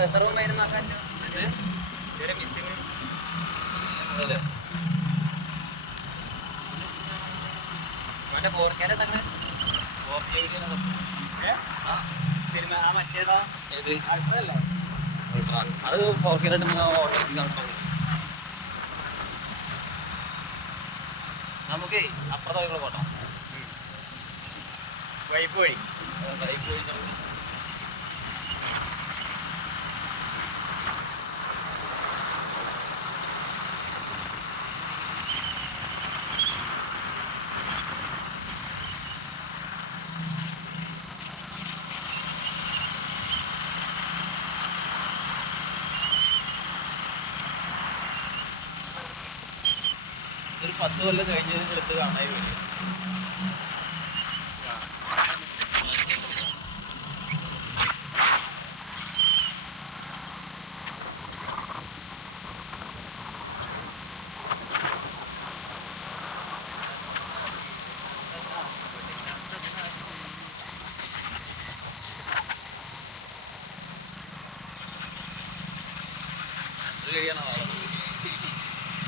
Reserve മരുന്നാക്കാൻ ഇത് ഇതുവരെ missing അതല്ലേ അവന്റെ ഫോർക്കേടെ തന്നെ? സിനിമ ആ മറ്റേതാ? ഏത്? അടുത്തല്ലേ അത് ഫോർ കെ ആയിട്ട് നിങ്ങൾ ഓട്ടോമാറ്റിക് നടത്തുള്ളൂ നമുക്കേ അപ്പുറത്തെ വഴികൾ പോട്ടോ. വൈബ് വഴി. ബൈക്ക് വഴി നടക്കും. ഒരു പത്ത് കൊല്ലം കഴിഞ്ഞതിന് അടുത്ത് കാണാൻ വേണ്ടി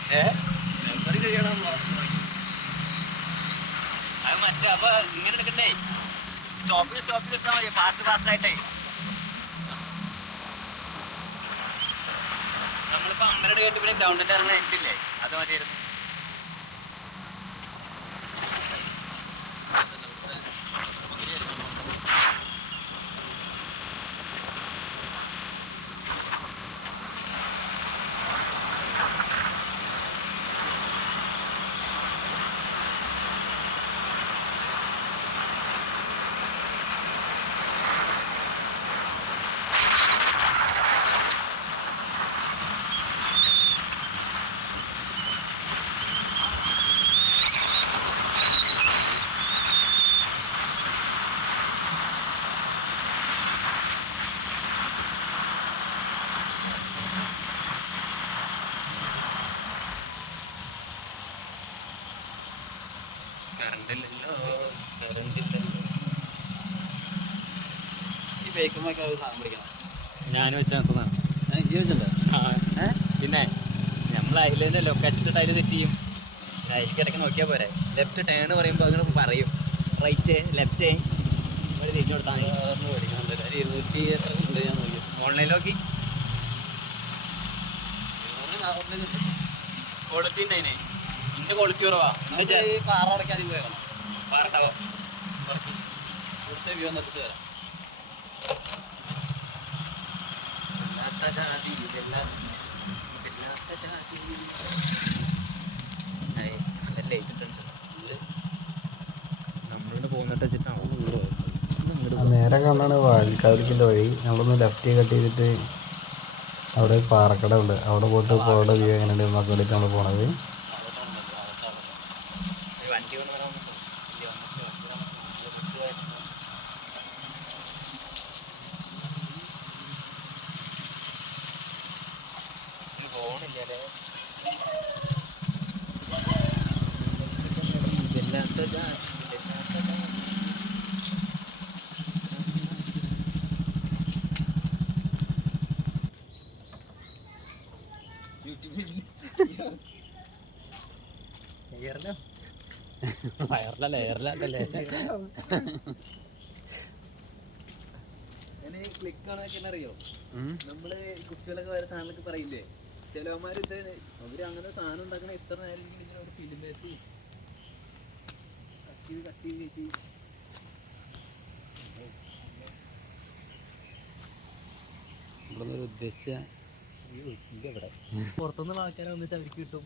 Yeah. കഴിയണം അത് മറ്റേ അപ്പൊ ഇങ്ങനെ എടുക്കണ്ടേ സ്റ്റോപ്പിൽ സ്റ്റോപ്പിൽ ഇട്ടാ മതി പാർട്ട് പാർട്ടായിട്ടേ നമ്മളിപ്പോ അമ്പലട് കേട്ട് ഗ്രൗണ്ടിന്റെ ഇറങ്ങുന്ന എൻഡില്ലേ അത് മതിയായിരുന്നു. കറണ്ടില്ലല്ലോ. കറണ്ടില്ലല്ലോ ഈ സാധനം പിടിക്കണം. ഞാൻ വെച്ചാൽ ഈ വെച്ചിട്ടുണ്ടോ? പിന്നെ നമ്മൾ അതിലെ ലൊക്കേഷൻ ഇട്ടിട്ട് അതിൽ സെറ്റ് ചെയ്യും. അതിലേക്ക് ഇടയ്ക്ക് നോക്കിയാൽ പോരെ. ലെഫ്റ്റ് ടേൺ പറയുമ്പോൾ അങ്ങനെ പറയും. റൈറ്റ് ലെഫ്റ്റ് ഇവിടെ തിരിഞ്ഞു കൊടുത്താൽ മതി. സാറിന് ഒരു ഇരുന്നൂറ്റി എത്ര ഉണ്ട് ഞാൻ നോക്കി. ഓൺലൈൻ നോക്കി. ക്വാളിറ്റി ഉണ്ടായിനെ. ഇന്റെ ക്വാളിറ്റി കുറവാ. ഈ പാറ അടയ്ക്കാൻ പോയേക്കണം പാറ ഇവിടുത്തെ വ്യൂ ഇല്ലാത്ത ജാതി ഇല്ലാത്ത ജാതി നമ്മളിവിടെ വെച്ചിട്ടാണോ ആ നേരെ കാണാണ് വാഴക്കാവിലേക്കിന്റെ വഴി. നമ്മളൊന്ന് ലെഫ്റ്റ് കട്ട് ചെയ്തിട്ട് അവിടെ പാറക്കട ഉണ്ട്. അവിടെ പോയിട്ട് ഇപ്പോൾ അവിടെ വ്യൂ എങ്ങനെയുണ്ട് നോക്കാൻ വേണ്ടിയിട്ട് നമ്മൾ പോണത് വണ്ടി കൊണ്ട് വരാൻ വന്നിട്ടോ? ഇല്ല, വന്നിട്ട് വണ്ടി വരാൻ വന്നിട്ട് നമ്മൾ ബസ് കയറുന്നു. ഇത് പോണില്ലല്ലേ? ഇതില്ലാത്ത ജാതി, ഇതില്ലാത്ത ജാതി. കേറലോ? വയറിലല്ലേ എയറിലല്ലേ ക്ലിക്ക് ആണൊക്കെ അറിയോ? നമ്മൾ കുട്ടികളൊക്കെ വേറെ സാധനങ്ങളൊക്കെ പറയില്ലേ? ചിലവന്മാർ ഇതാണ് അവർ അങ്ങനെ സാധനം ഉണ്ടാക്കണ ഇത്ര നേരം ഇങ്ങനെ സിനിമയെത്തി കട്ട് ചെയ്ത് കട്ട് ചെയ്ത് കയറ്റി. ഉദ്ദേശിച്ച പുറത്തുനിന്നുള്ള ആൾക്കാരെ വന്നിട്ട് അവർക്ക് കിട്ടും.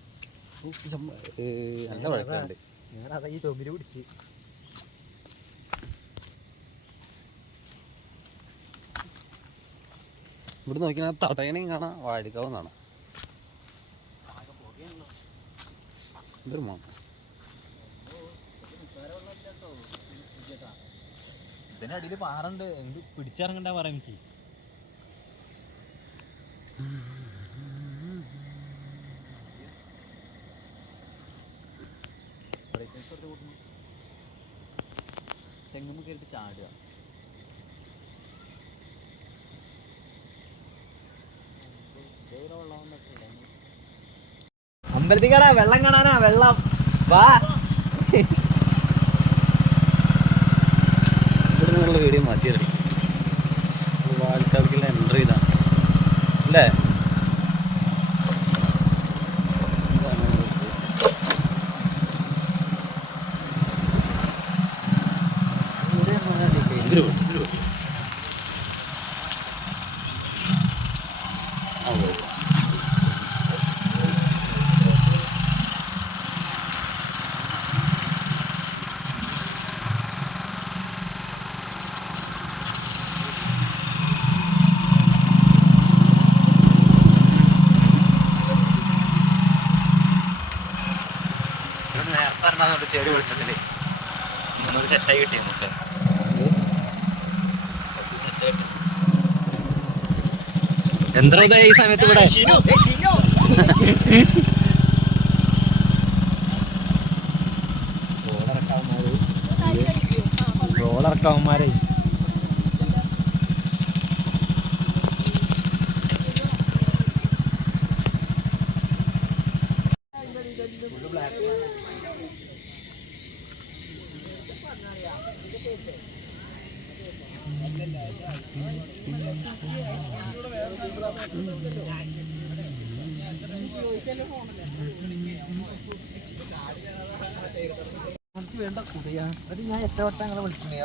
നല്ല വഴക്കുണ്ട്. ഞാൻ അതാ ഈ ചുമര് പിടിച്ച്. ഇവിടെ നോക്കിയാൽ തടയണയും കാണാം വാഴക്കാവും കാണാം. ഇതൊരു മണം ഇതിന്റെ അടിയിൽ പാറുണ്ട്. എന്ത് പിടിച്ചിറങ്ങണ്ട പറയാം എനിക്ക് തെങ്ങുമ്പോ കയറിട്ട് ചാടുക. അമ്പലത്തിക്കടാ വെള്ളം കാണാനാ വെള്ളം. വാ. ഇവിടെ നിന്നുള്ള വീഡിയോ മാറ്റിയല്ലേ വാൽക്കാവിക്കുള്ള എൻട്രി ഇതാണ് അല്ലേ? ചെടി വിളിച്ചതിൽ ഒന്നൊരു സെറ്റായി കിട്ടിയ മുട്ട എന്താ ഈ സമയത്ത് ഇവിടെ? റോളറക്കവന്മാരെ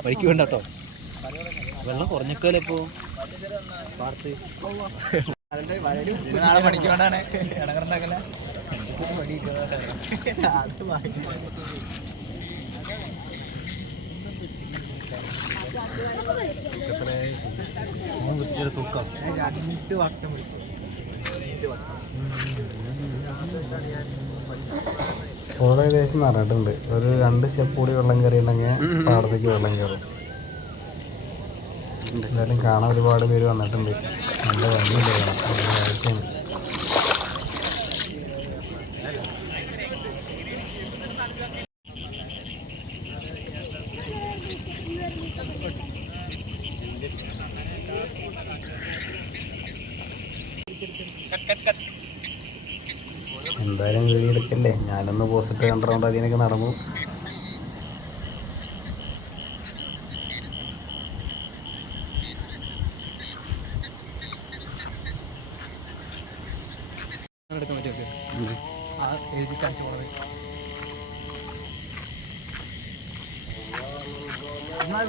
വഴിക്ക് വേണ്ട കേട്ടോ വെള്ളം കുറഞ്ഞേക്കാലോ ഇപ്പോ? നാളെ പണിക്ക് വേണ്ടാണ് അത് തൂക്കം രണ്ട് വട്ടം ഓരോ ഏകദേശം നിറഞ്ഞിട്ടുണ്ട്. ഒരു രണ്ട് സ്റ്റെപ്പ് കൂടി വെള്ളം കയറിയിട്ടുണ്ടെങ്കിൽ പാടത്തേക്ക് വെള്ളം കയറും. എന്തായാലും കാണാൻ ഒരുപാട് പേര് വന്നിട്ടുണ്ട്. നല്ല ഭംഗിയില്ല കാണാൻ എന്തായാലും വീഡിയോ എടുക്കല്ലേ? ഞാനൊന്ന് പോസിറ്റ് രണ്ട് റൗണ്ട് അതിനൊക്കെ നടന്നു.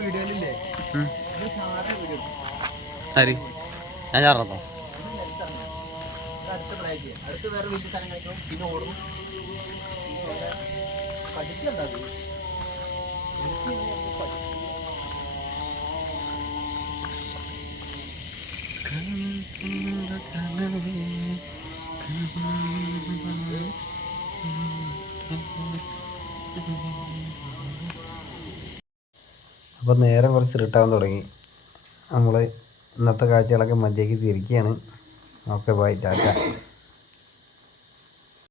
വീഡിയോയിലില്ലേ ആര്? ഞാൻ ചാർന്നോ അടുത്ത അടുത്ത് വേറെ വീട്ടിൽ സാധനം കഴിക്കും പിന്നെ ഓടും പഠിക്കണ്ട അപ്പോൾ നേരം കുറച്ച് ഇരുട്ടാൻ തുടങ്ങി. നമ്മൾ ഇന്നത്തെ കാഴ്ചകളൊക്കെ മതിയാക്കി തിരിക്കുകയാണ് ഓക്കെ ബൈ ടാറ്റ